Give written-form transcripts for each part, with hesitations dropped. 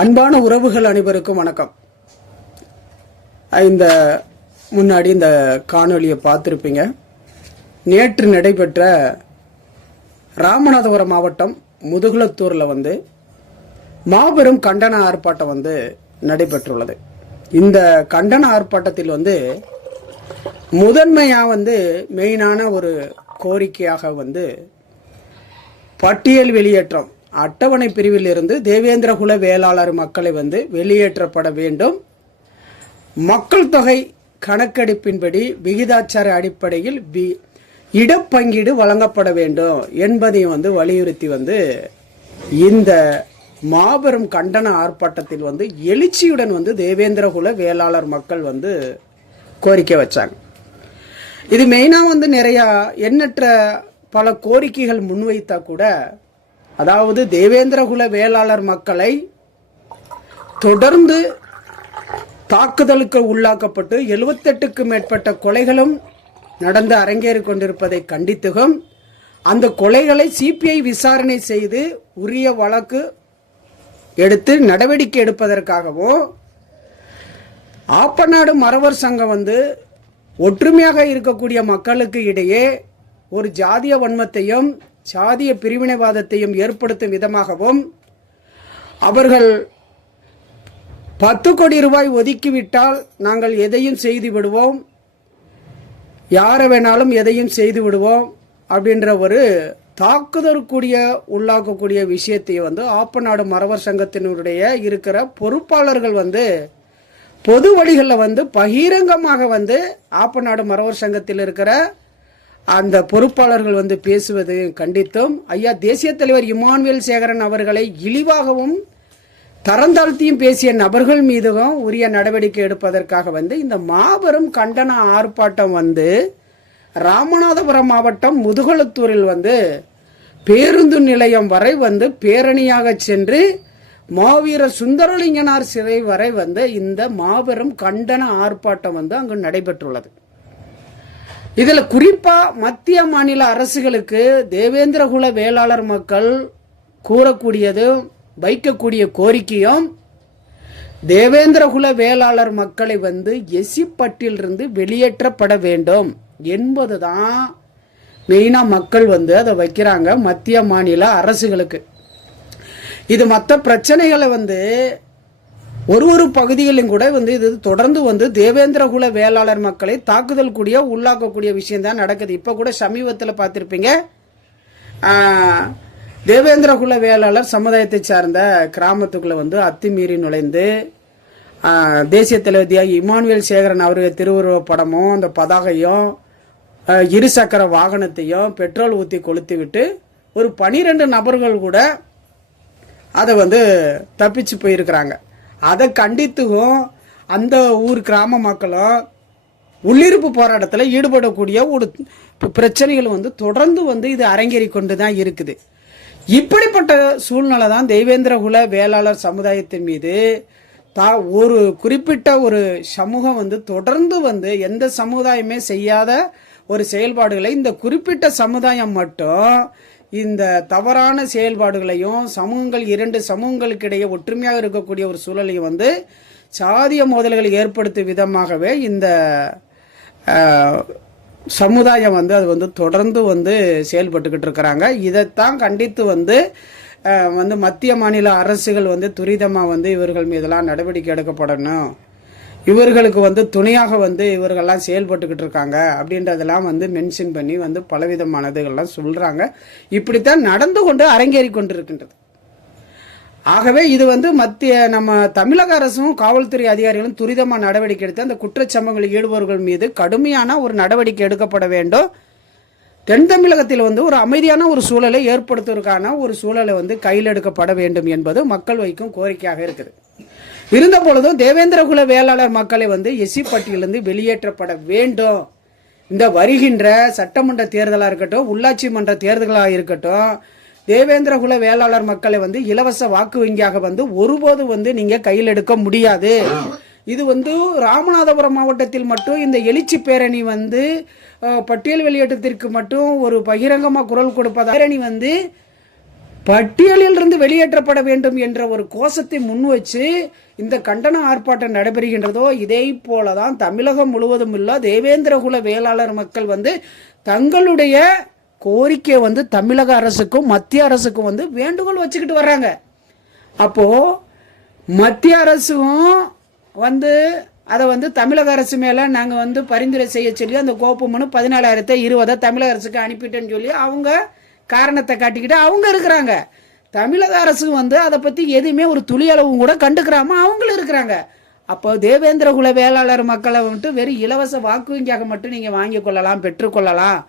அன்பான உறவுகள் அனைவருக்கும் வணக்கம். முன்னாடி இந்த காணொலியை பார்த்துருப்பீங்க. நேற்று நடைபெற்ற ராமநாதபுரம் மாவட்டம் முதுகுளத்தூரில் மாபெரும் கண்டன ஆர்ப்பாட்டம் நடைபெற்றுள்ளது. இந்த கண்டன ஆர்ப்பாட்டத்தில் முதன்மையாக மெயினான ஒரு கோரிக்கையாக பட்டியல் வெளியேற்றம், அட்டவணை பிரிவில் இருந்து தேவேந்திரகுல வேளாளர் மக்களை வெளியேற்றப்பட வேண்டும். மக்கள் தொகை கணக்கெடுப்பின்படி விகிதாச்சார அடிப்படையில் இடப்பங்கீடு வழங்கப்பட வேண்டும் என்பதையும் வலியுறுத்தி இந்த மாபெரும் கண்டன ஆர்ப்பாட்டத்தில் எழுச்சியுடன் தேவேந்திரகுல வேளாளர் மக்கள் கோரிக்கை வச்சாங்க. இது மெயினா நிறைய எண்ணற்ற பல கோரிக்கைகள் முன்வைத்தா கூட, அதாவது தேவேந்திரகுல வேளாளர் மக்களை தொடர்ந்து தாக்குதலுக்கு உள்ளாக்கப்பட்டு 78க்கும் மேற்பட்ட கொலைகளும் நடந்து அரங்கேறி கொண்டிருப்பதை கண்டித்தும், அந்த கொலைகளை சிபிஐ விசாரணை செய்து உரிய வழக்கு எடுத்து நடவடிக்கை எடுப்பதற்காகவும், ஆப்பநாடு மறவர் சங்கம் ஒற்றுமையாக இருக்கக்கூடிய மக்களுக்கு இடையே ஒரு ஜாதிய வன்மத்தையும் சாதிய பிரிவினைவாதத்தையும் ஏற்படுத்தும் விதமாகவும், அவர்கள் 10 கோடி ரூபாய் ஒதுக்கிவிட்டால் நாங்கள் எதையும் செய்து விடுவோம், யாரை வேணாலும் எதையும் செய்து விடுவோம் அப்படின்ற ஒரு தாக்குதற்குரிய உள்ளாக்கக்கூடிய விஷயத்தை ஆப்பநாடு மறவர் சங்கத்தினுடைய இருக்கிற பொறுப்பாளர்கள் பொது வழிகளில் பகிரங்கமாக ஆப்பநாடு மறவர் சங்கத்தில் இருக்கிற அந்த பொறுப்பாளர்கள் பேசுவது கண்டித்தும், ஐயா தேசிய தலைவர் இமானுவேல் சேகரன் அவர்களை இழிவாகவும் தரந்தாழ்த்தியும் பேசிய நபர்கள் மீதும் உரிய நடவடிக்கை எடுப்பதற்காக இந்த மாபெரும் கண்டன ஆர்ப்பாட்டம் ராமநாதபுரம் மாவட்டம் முதுகுளத்தூரில் பேருந்து நிலையம் வரை பேரணியாக சென்று மாவீரர் சுந்தரலிங்கனார் சிறை வரை இந்த மாபெரும் கண்டன ஆர்ப்பாட்டம் அங்கு நடைபெற்றுள்ளது. இதுல குறிப்பா மத்திய மாநில அரசுகளுக்கு தேவேந்திரகுல வேளாளர் மக்கள் கூறக்கூடியதும் வைக்கக்கூடிய கோரிக்கையும், தேவேந்திரகுல வேளாளர் மக்களை எஸ்சி பட்டியலிருந்து வெளியேற்றப்பட வேண்டும் என்பதுதான் மெயினா மக்கள் அதை வைக்கிறாங்க மத்திய மாநில அரசுகளுக்கு. இது மற்ற பிரச்சனைகளை ஒரு பகுதிகளிலும் கூட இது தொடர்ந்து தேவேந்திரகுல வேளாளர் மக்களை தாக்குதல் கூடிய உள்ளாக்கக்கூடிய விஷயம் தான் நடக்குது. இப்போ கூட சமீபத்தில் பார்த்துருப்பீங்க, தேவேந்திரகுல வேளாளர் சமுதாயத்தை சார்ந்த கிராமத்துக்குள்ள அத்துமீறி நுழைந்து தேசிய தலைவர் இமானுவேல் சேகரன் அவர்கள் திருவுருவ படமும் அந்த பதாகையும் இருசக்கர வாகனத்தையும் பெட்ரோல் ஊற்றி கொளுத்தி விட்டு ஒரு 12 நபர்கள் கூட அதை தப்பிச்சு போயிருக்கிறாங்க. அதை கண்டித்தும் அந்த ஊர் கிராம மக்களும் உள்ளிருப்பு போராட்டத்தில் ஈடுபடக்கூடிய ஒரு பிரச்சனைகள் தொடர்ந்து இது அரங்கேறி கொண்டு தான் இருக்குது. இப்படிப்பட்ட சூழ்நிலை தான் தேவேந்திரகுல வேளாளர் சமுதாயத்தின் மீது ஒரு குறிப்பிட்ட ஒரு சமூகம் தொடர்ந்து எந்த சமுதாயமே செய்யாத ஒரு செயல்பாடுகளை இந்த குறிப்பிட்ட சமுதாயம் மட்டும் இந்த தவறான செயல்பாடுகளையும் சமூகங்கள் 2 சமூகங்களுக்கு இடையே ஒற்றுமையாக இருக்கக்கூடிய ஒரு சூழலையும் சாதிய மோதல்களை ஏற்படுத்தும் விதமாகவே இந்த சமுதாயம் அது தொடர்ந்து செயல்பட்டுக்கிட்டு இருக்கிறாங்க. இதைத்தான் கண்டித்து மத்திய மாநில அரசுகள் துரிதமாக இவர்கள் மீதெல்லாம் நடவடிக்கை எடுக்கப்படணும், இவர்களுக்கு துணையாக இவர்கள்லாம் செயல்பட்டுக்கிட்டு இருக்காங்க அப்படின்றதெல்லாம் மென்ஷன் பண்ணி பலவிதமானதுகள்லாம் சொல்றாங்க. இப்படித்தான் நடந்து கொண்டு அரங்கேறி கொண்டிருக்கின்றது. ஆகவே இது மத்திய நம்ம தமிழக அரசும் காவல்துறை அதிகாரிகளும் துரிதமாக நடவடிக்கை எடுத்து அந்த குற்றச்சம்பவங்களில் ஈடுபவர்கள் மீது கடுமையான ஒரு நடவடிக்கை எடுக்கப்பட வேண்டும். தென் தமிழகத்தில் ஒரு அமைதியான ஒரு சூழலை ஏற்படுத்துவதற்கான ஒரு சூழலை கையில் எடுக்கப்பட வேண்டும் என்பது மக்கள் வைக்கும் கோரிக்கையாக இருக்குது. இருந்த பொழுதும் தேவேந்திரகுல வேளாளர் மக்களை எஸ்சி பட்டியலிருந்து வெளியேற்றப்பட வேண்டும். இந்த வருகின்ற சட்டமன்ற தேர்தலாக இருக்கட்டும், உள்ளாட்சி மன்ற தேர்தலாக இருக்கட்டும், தேவேந்திரகுல வேளாளர் மக்களை இலவச வாக்கு வங்கியாக ஒருபோது நீங்க கையில் எடுக்க முடியாது. இது ராமநாதபுரம் மாவட்டத்தில் மட்டும் இந்த எழுச்சி பேரணி பட்டியல் வெளியேற்றத்திற்கு மட்டும் ஒரு பகிரங்கமாக குரல் கொடுப்பதாக பேரணி பட்டியலில் இருந்து வெளியேற்றப்பட வேண்டும் என்ற ஒரு கோஷத்தை முன் வச்சு இந்த கண்டன ஆர்ப்பாட்டம் நடைபெறுகின்றதோ, இதே போலதான் தமிழகம் முழுவதும் உள்ள தேவேந்திரகுல வேளாளர் மக்கள் தங்களுடைய கோரிக்கை தமிழக அரசுக்கும் மத்திய அரசுக்கும் வேண்டுகோள் வச்சுக்கிட்டு வர்றாங்க. அப்போ மத்திய அரசும் அதை தமிழக அரசு மேல நாங்க பரிந்துரை செய்ய சொல்லி அந்த கோப்பு மனு 14,020 தமிழக அரசுக்கு அனுப்பிட்டேன்னு சொல்லி அவங்க காரணத்தை காட்டிக்கிட்டு அவங்க இருக்கிறாங்க. தமிழக அரசு அதை பத்தி எதுவுமே ஒரு துளி அளவும் கூட கண்டுக்கிறாம அவங்களும் இருக்கிறாங்க. அப்போ தேவேந்திரகுல வேளாளர் மக்களை வெறும் இலவச வாக்கு வங்கியாக மட்டும் நீங்க வாங்கி கொள்ளலாம், பெற்றுக்கொள்ளலாம்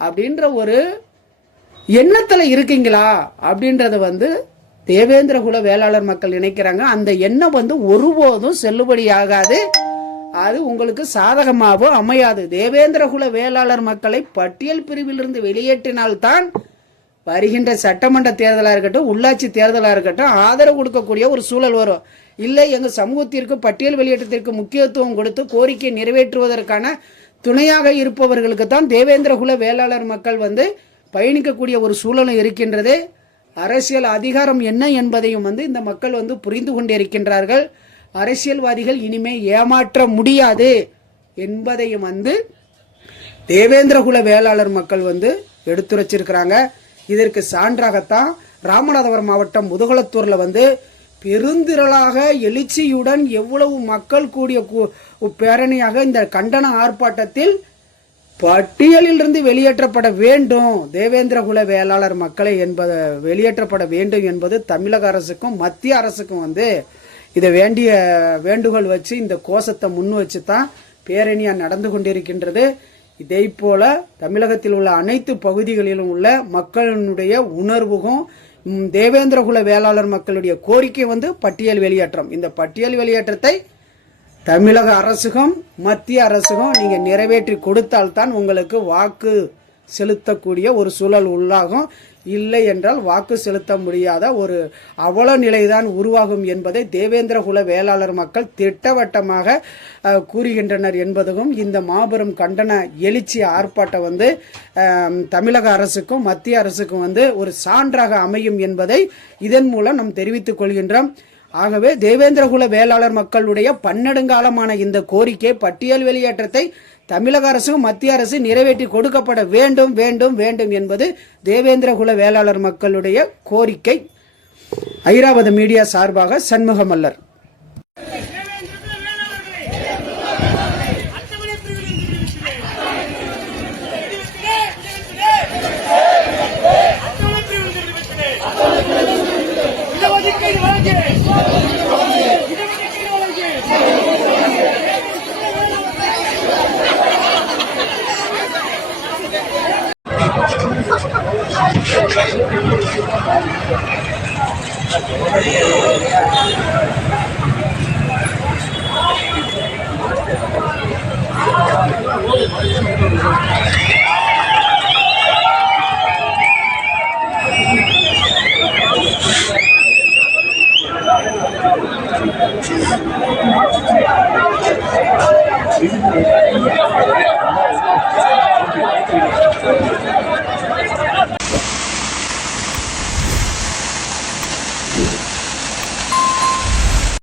அப்படின்ற ஒரு எண்ணத்துல இருக்கீங்களா அப்படின்றத தேவேந்திரகுல வேளாளர் மக்கள் நினைக்கிறாங்க. அந்த எண்ணம் ஒருபோதும் செல்லுபடியாகாது. அது உங்களுக்கு சாதகமாகவும் அமையாது. தேவேந்திரகுல வேளாளர் மக்களை பட்டியல் பிரிவிலிருந்து வெளியேற்றினால்தான் வருகின்ற சட்டமன்ற தேர்தலாக இருக்கட்டும், உள்ளாட்சி தேர்தலாக இருக்கட்டும், ஆதரவு கொடுக்கக்கூடிய ஒரு சூழல் வரும். இல்லை, எங்கள் சமூகத்திற்கு பட்டியல் வெளியேற்றத்திற்கு முக்கியத்துவம் கொடுத்து கோரிக்கை நிறைவேற்றுவதற்கான துணையாக இருப்பவர்களுக்கு தான் தேவேந்திரகுல வேளாளர் மக்கள் பயணிக்கக்கூடிய ஒரு சூழலும் இருக்கின்றது. அரசியல் அதிகாரம் என்ன என்பதையும் இந்த மக்கள் புரிந்து கொண்டிருக்கின்றார்கள். அரசியல்வாதிகள் இனிமே ஏமாற்ற முடியாது என்பதையும் தேவேந்திரகுல வேளாளர் மக்கள் எடுத்துரைச்சிருக்கிறாங்க. இதற்கு சான்றாகத்தான் ராமநாதபுரம் மாவட்டம் முதுகுளத்தூர்ல பெருந்திரளாக எழுச்சியுடன் எவ்வளவு மக்கள் கூடிய பேரணியாக இந்த கண்டன ஆர்ப்பாட்டத்தில் பட்டியலில் இருந்து வெளியேற்றப்பட வேண்டும், தேவேந்திரகுல வேளாளர் மக்களை வெளியேற்றப்பட வேண்டும் என்பது தமிழக அரசுக்கும் மத்திய அரசுக்கும் இதை வேண்டிய வேண்டுகோள் வச்சு இந்த கோஷத்தை முன் வச்சு தான் பேரணியா நடந்து கொண்டிருக்கின்றது. இதே போல தமிழகத்தில் உள்ள அனைத்து பகுதிகளிலும் உள்ள மக்களுடைய உணர்வுக்கும் தேவேந்திரகுல வேளாளர் மக்களுடைய கோரிக்கை பட்டியல் வெளியேற்றம். இந்த பட்டியல் வெளியேற்றத்தை தமிழக அரசுக்கும் மத்திய அரசுக்கும் நீங்க நிறைவேற்றி கொடுத்தால்தான் உங்களுக்கு வாக்கு செலுத்தக்கூடிய ஒரு சூழல் உள்ளாகும். இல்லை என்றால் வாக்கு செலுத்த முடியாத ஒரு அவல நிலைதான் உருவாகும் என்பதை தேவேந்திரகுல வேளாளர் மக்கள் திட்டவட்டமாக கூறுகின்றனர் என்பதும் இந்த மாபெரும் கண்டன எழுச்சி ஆர்ப்பாட்டம் தமிழக அரசுக்கும் மத்திய அரசுக்கும் ஒரு சான்றாக அமையும் என்பதை இதன் மூலம் நாம் தெரிவித்துக் கொள்கின்றோம். ஆகவே தேவேந்திரகுல வேளாளர் மக்களுடைய பன்னெடுங்காலமான இந்த கோரிக்கை பட்டியல் வெளியேற்றத்தை தமிழக அரசும் மத்திய அரசு நிறைவேற்றி கொடுக்கப்பட வேண்டும் வேண்டும் வேண்டும் என்பது தேவேந்திரகுல வேளாளர் மக்களுடைய கோரிக்கை. ஐராவத மீடியா சார்பாக சண்முகமல்லர். Thank you.